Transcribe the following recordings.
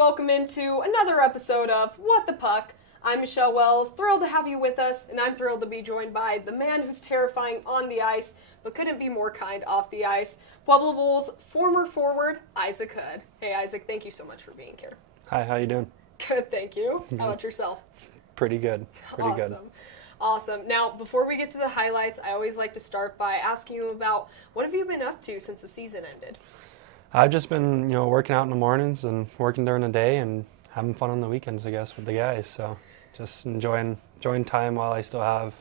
welcome into another episode of What the Puck. I'm Michelle Wells, thrilled to have you with us, and I'm thrilled to be joined by the man who's terrifying on the ice, but couldn't be more kind off the ice, Pueblo Bulls former forward, Isaac Hood. Hey Isaac, thank you so much for being here. Hi, how you doing? Good, thank you. How about yourself? Pretty good. Pretty good. Awesome. Now, before we get to the highlights, I always like to start by asking you about what have you been up to since the season ended? I've just been, working out in the mornings and working during the day and having fun on the weekends, I guess, with the guys. So just enjoying time while I still have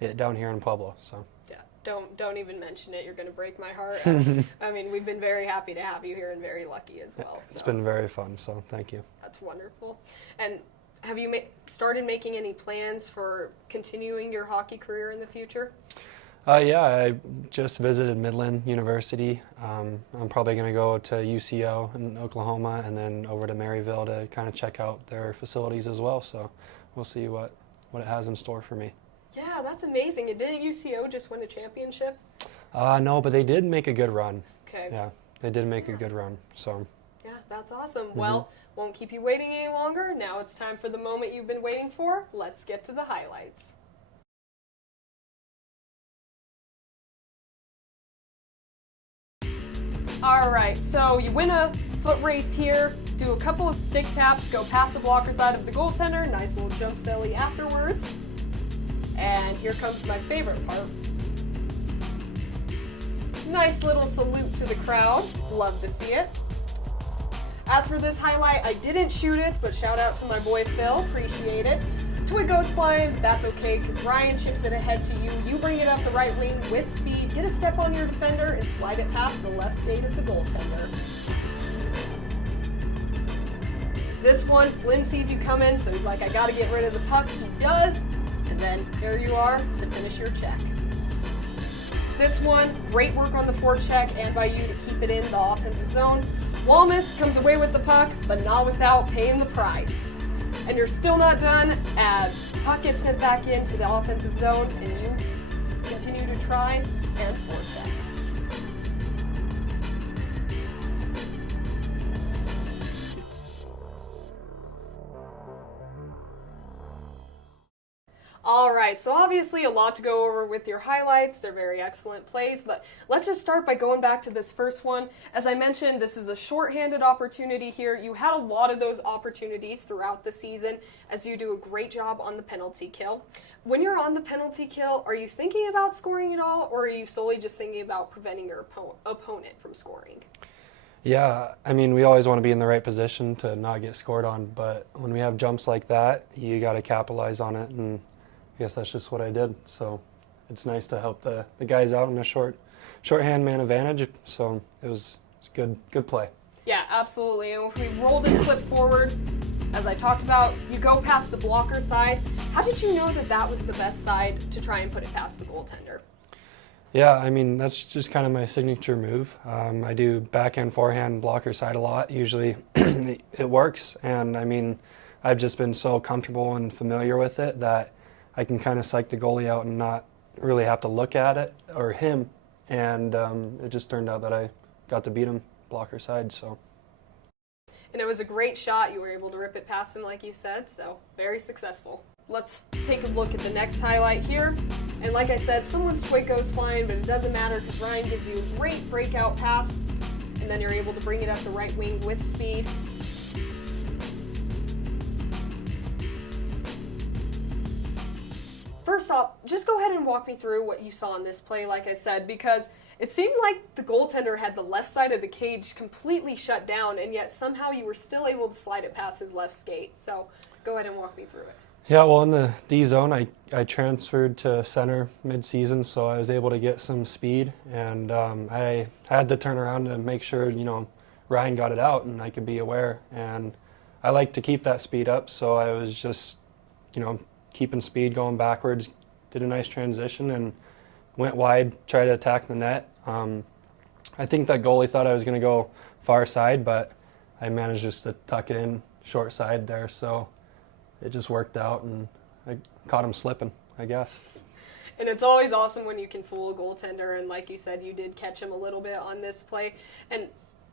it down here in Pueblo. So yeah, don't even mention it. You're going to break my heart. I mean, we've been very happy to have you here and very lucky as well. It's been very fun. So thank you. That's wonderful. And have you started making any plans for continuing your hockey career in the future? Yeah, I just visited Midland University. I'm probably going to go to UCO in Oklahoma and then over to Maryville to kind of check out their facilities as well. So we'll see what it has in store for me. Yeah, that's amazing. And didn't UCO just win a championship? No, but they did make a good run. Okay. Yeah, they did make a good run. So. Yeah, that's awesome. Well, won't keep you waiting any longer. Now it's time for the moment you've been waiting for. Let's get to the highlights. All right, so you win a foot race here, do a couple of stick taps, go past the blocker side of the goaltender, nice little jump celly afterwards. And here comes my favorite part. Nice little salute to the crowd. Love to see it. As for this highlight, I didn't shoot it, but shout out to my boy Phil, appreciate it. Twig goes flying, but that's okay because Ryan chips it ahead to you. You bring it up the right wing with speed, get a step on your defender, and slide it past the left skate of the goaltender. This one, Flynn sees you coming, so he's like, I gotta get rid of the puck. He does, and then here you are to finish your check. This one, great work on the forecheck and by you to keep it in the offensive zone. Walmus comes away with the puck, but not without paying the price. And you're still not done as puck gets sent back into the offensive zone and you continue to try and forecheck. All right, so obviously a lot to go over with your highlights. They're very excellent plays, but let's just start by going back to this first one. As I mentioned, this is a shorthanded opportunity here. You had a lot of those opportunities throughout the season as you do a great job on the penalty kill. When you're on the penalty kill, are you thinking about scoring at all, or are you solely just thinking about preventing your opponent from scoring? Yeah, I mean, we always want to be in the right position to not get scored on, but when we have jumps like that, you got to capitalize on it, and I guess that's just what I did. So it's nice to help the guys out in a shorthand man advantage. So it's good play. Yeah, absolutely. And if we roll this clip forward, as I talked about, you go past the blocker side. How did you know that that was the best side to try and put it past the goaltender? Yeah, I mean, that's just kind of my signature move. I do backhand, forehand, blocker side a lot. Usually it works. And I mean, I've just been so comfortable and familiar with it that I can kind of psych the goalie out and not really have to look at it or him, and it just turned out that I got to beat him blocker side. So. And it was a great shot. You were able to rip it past him, like you said, so very successful. Let's take a look at the next highlight here. And like I said, someone's twig goes flying, but it doesn't matter because Ryan gives you a great breakout pass, and then you're able to bring it up the right wing with speed. First off, just go ahead and walk me through what you saw in this play, like I said, because it seemed like the goaltender had the left side of the cage completely shut down, and yet somehow you were still able to slide it past his left skate. So go ahead and walk me through it. Yeah, well, in the D zone, I transferred to center mid-season, so I was able to get some speed, and I had to turn around to make sure, Ryan got it out and I could be aware. And I like to keep that speed up, so I was just, keeping speed, going backwards, did a nice transition and went wide, tried to attack the net. I think that goalie thought I was going to go far side, but I managed just to tuck it in short side there, so it just worked out and I caught him slipping, I guess. And it's always awesome when you can fool a goaltender, and like you said, you did catch him a little bit on this play. And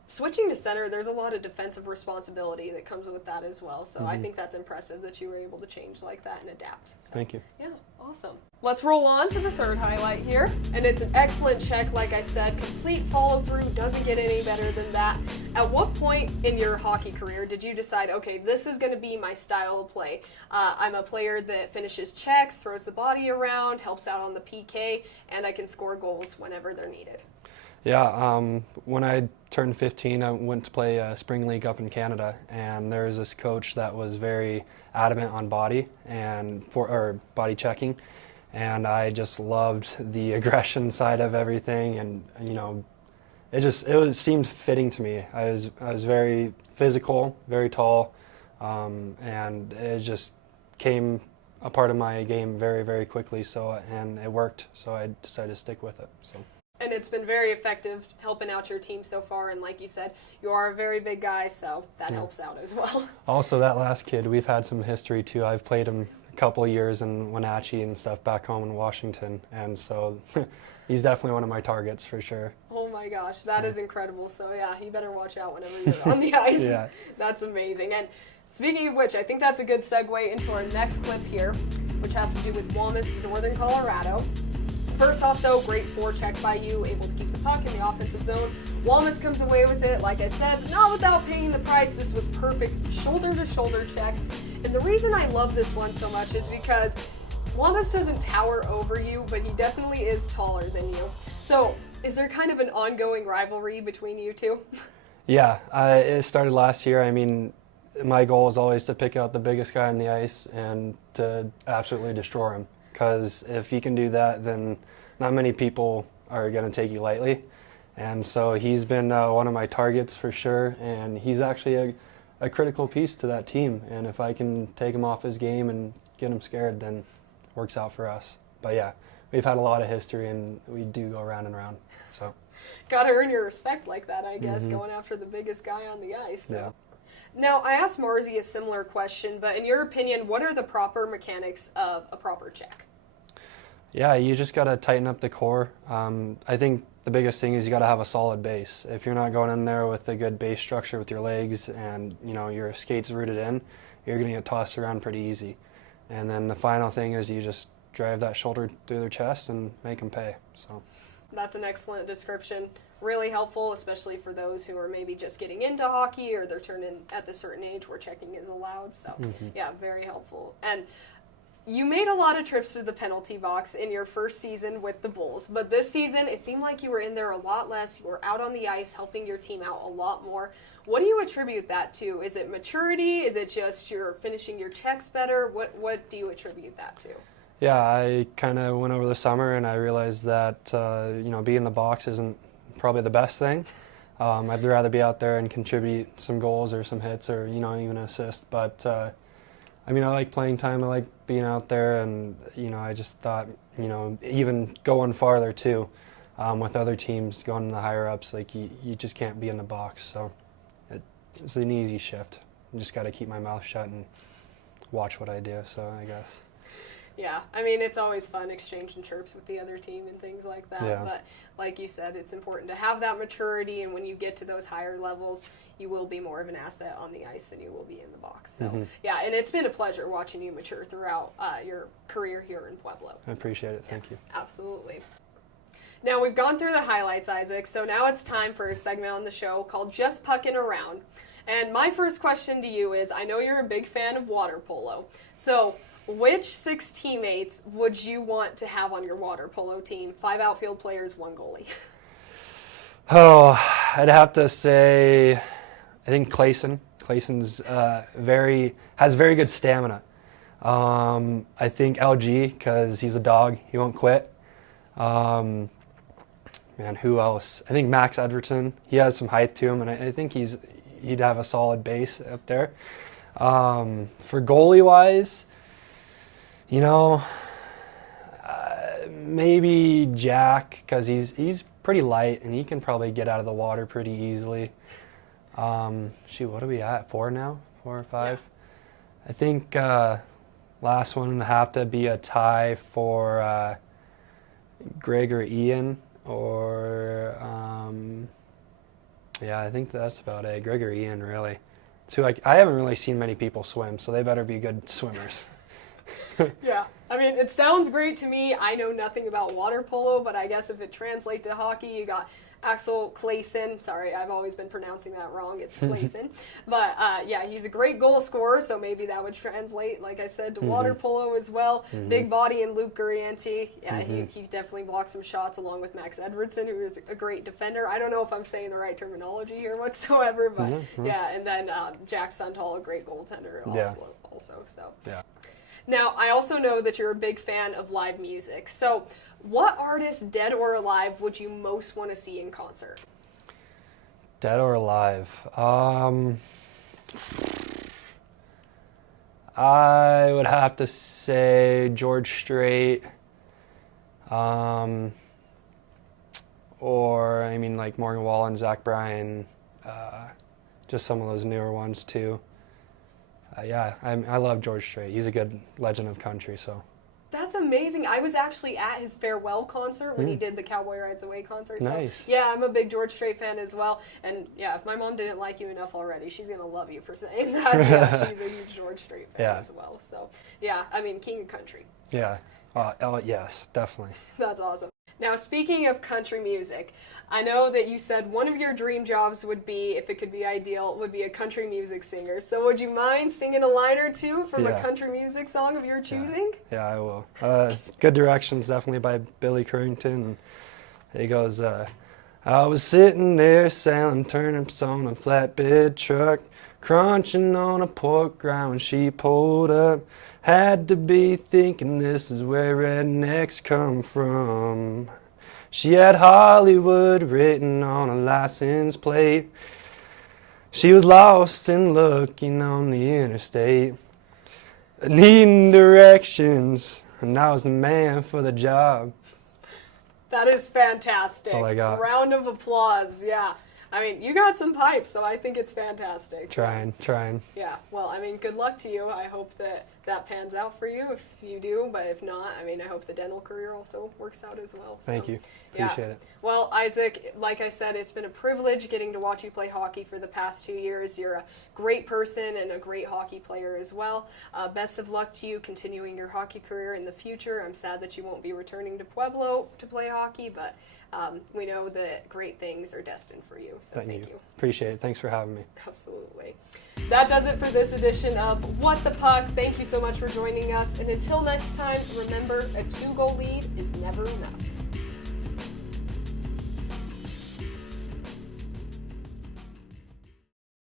switching to center, there's a lot of defensive responsibility that comes with that as well. So I think that's impressive that you were able to change like that and adapt. So, Thank you. Yeah, awesome. Let's roll on to the third highlight here. And it's an excellent check, like I said. Complete follow through, doesn't get any better than that. At what point in your hockey career did you decide, okay, this is going to be my style of play? I'm a player that finishes checks, throws the body around, helps out on the PK, and I can score goals whenever they're needed. Yeah, when I turned 15, I went to play Spring League up in Canada, and there was this coach that was very adamant on body or body checking, and I just loved the aggression side of everything, and it seemed fitting to me. I was very physical, very tall, and it just came a part of my game very, very quickly. And it worked, so I decided to stick with it. So. And it's been very effective helping out your team so far. And like you said, you are a very big guy, so that helps out as well. Also, that last kid, we've had some history too. I've played him a couple of years in Wenatchee and stuff back home in Washington. And so he's definitely one of my targets for sure. Oh my gosh, that is incredible. So yeah, you better watch out whenever you're on the ice. Yeah. That's amazing. And speaking of which, I think that's a good segue into our next clip here, which has to do with Walmus, Northern Colorado. First off, though, great forecheck by you, able to keep the puck in the offensive zone. Walmus comes away with it, like I said, but not without paying the price. This was perfect shoulder-to-shoulder check. And the reason I love this one so much is because Walmus doesn't tower over you, but he definitely is taller than you. So is there kind of an ongoing rivalry between you two? Yeah, it started last year. I mean, my goal is always to pick out the biggest guy on the ice and to absolutely destroy him. Because if you can do that, then not many people are going to take you lightly. And so he's been one of my targets for sure, and he's actually a critical piece to that team. And if I can take him off his game and get him scared, then it works out for us. But yeah, we've had a lot of history, and we do go round and round. So. Got to earn your respect like that, I guess, going after the biggest guy on the ice. So. Yeah. Now, I asked Marzi a similar question, but in your opinion, what are the proper mechanics of a proper check? Yeah, you just got to tighten up the core. I think the biggest thing is you got to have a solid base. If you're not going in there with a good base structure with your legs and your skates rooted in, you're going to get tossed around pretty easy. And then the final thing is you just drive that shoulder through their chest and make them pay. So. That's an excellent description. Really helpful, especially for those who are maybe just getting into hockey or they're turning at the certain age where checking is allowed. So, yeah, very helpful. And you made a lot of trips to the penalty box in your first season with the Bulls, but this season it seemed like you were in there a lot less. You were out on the ice helping your team out a lot more. What do you attribute that to? Is it maturity? Is it just you're finishing your checks better? What do you attribute that to? Yeah, I kind of went over the summer and I realized that being in the box isn't probably the best thing. I'd rather be out there and contribute some goals or some hits or even an assist. But I like playing time. I like being out there, and I just thought even going farther too, with other teams going in the higher ups, like you just can't be in the box. So it's an easy shift. I just got to keep my mouth shut and watch what I do. So I guess. Yeah, it's always fun exchanging chirps with the other team and things like that. Yeah. But like you said, it's important to have that maturity, and when you get to those higher levels, you will be more of an asset on the ice than you will be in the box. So, yeah, and it's been a pleasure watching you mature throughout your career here in Pueblo. I appreciate it. Thank you. Absolutely. Now, we've gone through the highlights, Isaac, so now it's time for a segment on the show called Just Puckin Around. And my first question to you is, I know you're a big fan of water polo, so which 6 teammates would you want to have on your water polo team? 5 outfield players, 1 goalie. Oh, I'd have to say, I think Clayson. Clayson's has very good stamina. I think LG, because he's a dog, he won't quit. Man, who else? I think Max Edgerton. He has some height to him, and I think he'd have a solid base up there. For goalie-wise, maybe Jack, because he's pretty light and he can probably get out of the water pretty easily. What are we at? 4 now? 4 or 5? Yeah. I think last one would have to be a tie for Greg or Ian, or Yeah, I think that's about it. Gregory Ian, really. Too, I haven't really seen many people swim, so they better be good swimmers. Yeah, I mean, it sounds great to me. I know nothing about water polo, but I guess if it translates to hockey, you got Axel Clayson. Sorry, I've always been pronouncing that wrong. It's Clayson. But yeah, he's a great goal scorer, so maybe that would translate, like I said, to water polo as well. Big body in Luke Gurianti. Yeah, he definitely blocked some shots along with Max Edwardson, who is a great defender. I don't know if I'm saying the right terminology here whatsoever, but yeah, and then Jack Sundhall, a great goaltender also. So. Yeah. Now, I also know that you're a big fan of live music. So, what artist, dead or alive, would you most want to see in concert? Dead or alive? I would have to say George Strait. Or, I mean, like Morgan Wallen, Zach Bryan, just some of those newer ones too. Yeah, I love George Strait. He's a good legend of country, so. That's amazing. I was actually at his farewell concert when he did the Cowboy Rides Away concert. So, nice. Yeah, I'm a big George Strait fan as well. And yeah, if my mom didn't like you enough already, she's going to love you for saying that. Yeah, she's a huge George Strait fan as well. So yeah, I mean, king of country. Yeah. Yes, definitely. That's awesome. Now, speaking of country music, I know that you said one of your dream jobs would be, if it could be ideal, would be a country music singer. So would you mind singing a line or two from a country music song of your choosing? Yeah, I will. Good Directions, definitely by Billy Currington. It goes, I was sitting there selling turnips on a flatbed truck, crunching on a pork rind when she pulled up. Had to be thinking this is where rednecks come from. She had Hollywood written on a license plate. She was lost and looking on the interstate, needing directions, and I was the man for the job. That is fantastic. That's all I got. Round of applause, yeah. I mean, you got some pipes, so I think it's fantastic. Trying. Yeah, well, I mean, good luck to you. I hope that that pans out for you if you do, but if not, I mean, I hope the dental career also works out as well. So, Thank you. Appreciate it. Well, Isaac, like I said, it's been a privilege getting to watch you play hockey for the past 2 years. You're a great person and a great hockey player as well. Best of luck to you continuing your hockey career in the future. I'm sad that you won't be returning to Pueblo to play hockey, but we know that great things are destined for you. So thank you. Appreciate it. Thanks for having me. Absolutely. That does it for this edition of What the Puck. Thank you so much for joining us. And until next time, remember, a 2-goal lead is never enough.